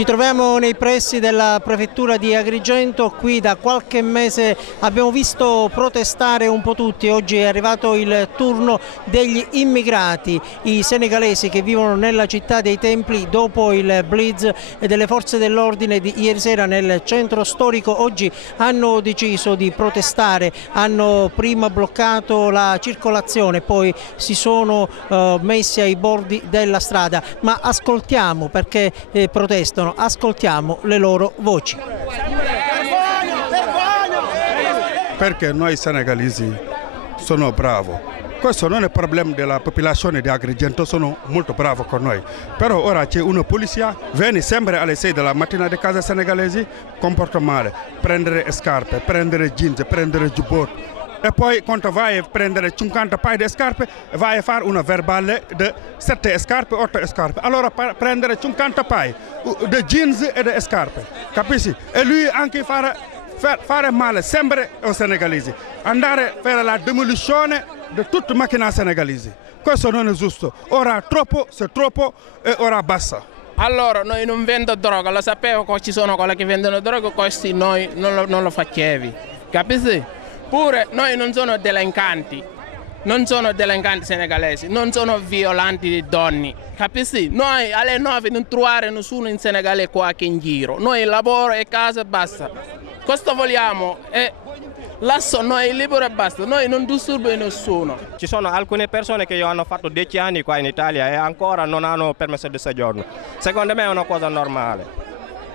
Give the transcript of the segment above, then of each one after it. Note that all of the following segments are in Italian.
Ci troviamo nei pressi della prefettura di Agrigento, qui da qualche mese abbiamo visto protestare un po' tutti, oggi è arrivato il turno degli immigrati, i senegalesi che vivono nella città dei Templi dopo il blitz delle forze dell'ordine di ieri sera nel centro storico. Oggi hanno deciso di protestare, hanno prima bloccato la circolazione, poi si sono messi ai bordi della strada, ma ascoltiamo perché protestano. Ascoltiamo le loro voci. Perché noi senegalesi sono bravi. Questo non è il problema della popolazione di Agrigento, sono molto bravi con noi. Però ora c'è una polizia, viene sempre alle 6 della mattina di casa senegalesi, comporta male, prendere scarpe, prendere jeans, prendere giubbotto. E poi quando vai a prendere 50 paia di scarpe, vai a fare una verbale di 7 scarpe, 8 scarpe. Allora prendere 50 paia di jeans e di scarpe, capisci? E lui anche fare male sempre ai senegalesi, andare a fare la demolizione di tutte le macchine senegalesi. Questo non è giusto. Ora troppo, se troppo, e ora basta. Allora, noi non vendiamo droga, lo sapevo che ci sono quelli che vendono droga, questi noi non lo facevi, capisci? Pure noi non sono delinquenti, non sono delinquenti senegalesi, non sono violanti di donne, capisci? Noi alle 9 non trovare nessuno in Senegale qua che in giro, noi lavoro e casa e basta. Questo vogliamo e lascio noi libero e basta, noi non disturbiamo nessuno. Ci sono alcune persone che hanno fatto 10 anni qua in Italia e ancora non hanno permesso di soggiorno. Secondo me è una cosa normale,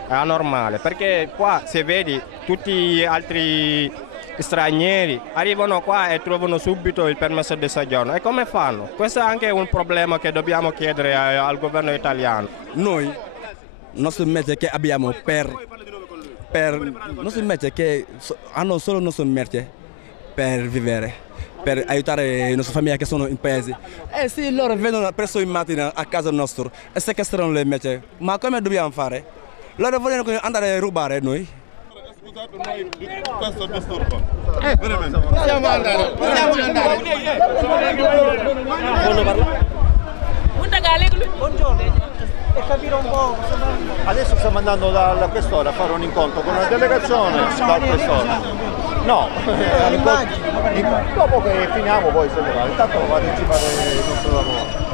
è anormale, perché qua se vedi tutti gli altri stranieri arrivano qua e trovano subito il permesso di soggiorno. E come fanno? Questo è anche un problema che dobbiamo chiedere al governo italiano. Noi, il nostro mezzo che abbiamo nostro mezzo che hanno solo il nostro mezzo per vivere, per aiutare le nostre famiglie che sono in paese. E se loro vengono presso in mattina a casa nostra e sequestrano le mezze, ma come dobbiamo fare? Loro vogliono andare a rubare noi? Noi questo disturbo. Veramente. Possiamo andare. Buongiorno. E capire un po'. Adesso stiamo andando dal questore a fare un incontro con una delegazione dal questore. No, dopo che finiamo poi se ne va. Intanto fateci fare il nostro lavoro.